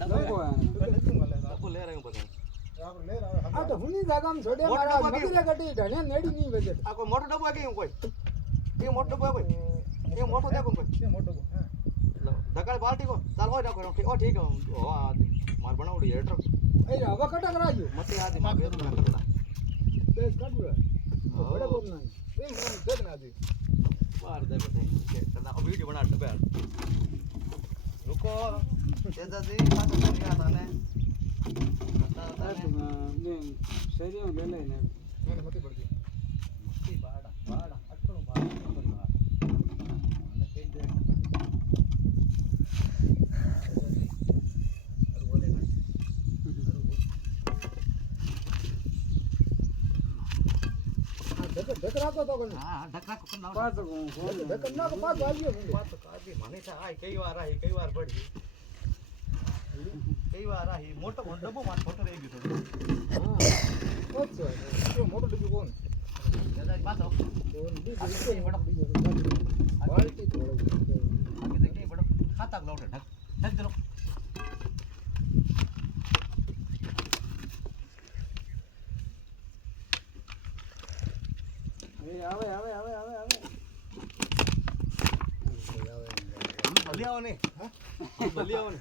ડબ્બો લે રહ્યો બધા આ તો હુની જાગામાં છોડે મારા મગલે ગટી ઢણે નેડી નહીં વેજે આ કોઈ મોટો ડબ્બો કે કોઈ એ મોટો ડબ્બો કોઈ એ મોટો દેખો કોઈ એ મોટો હા ધકાળ પાર્ટી કો ચાલ હોય રાખો ઓ ઠીક હો માર બનાવડી હેઠો એ હવે કટક રાજો મતે આદી માં બેદ ના કટડા બેસ કાઢું બડે બોમ ના એ મને દેખ ના દી બાર દે બતે કે કદા વિડિયો બના ડબ્બે रुको तेजाजी पास नहीं आता ने बता ને શરીર લે લે ને મને મતી પડતી મતી બાડા અટકણો બાડા મને કઈ દે અરુ બોલે ના ધક રાખો તો કોને હા ઢકરા કો ના પાસ ધક ના કો પાસ આવ્યો बात काजी माने था आई कई बार पड़ी कई बार आई मोटो डब्बो मान फोटो रही गयो हां अच्छा तो मोटो डब्बो कोण दादा बात हो कोण बीजे बड़ो बाल्टी थोड़ो आगे देखिए बड़ो खाता लौटे ढक दो આવે ભલિયાઓ ને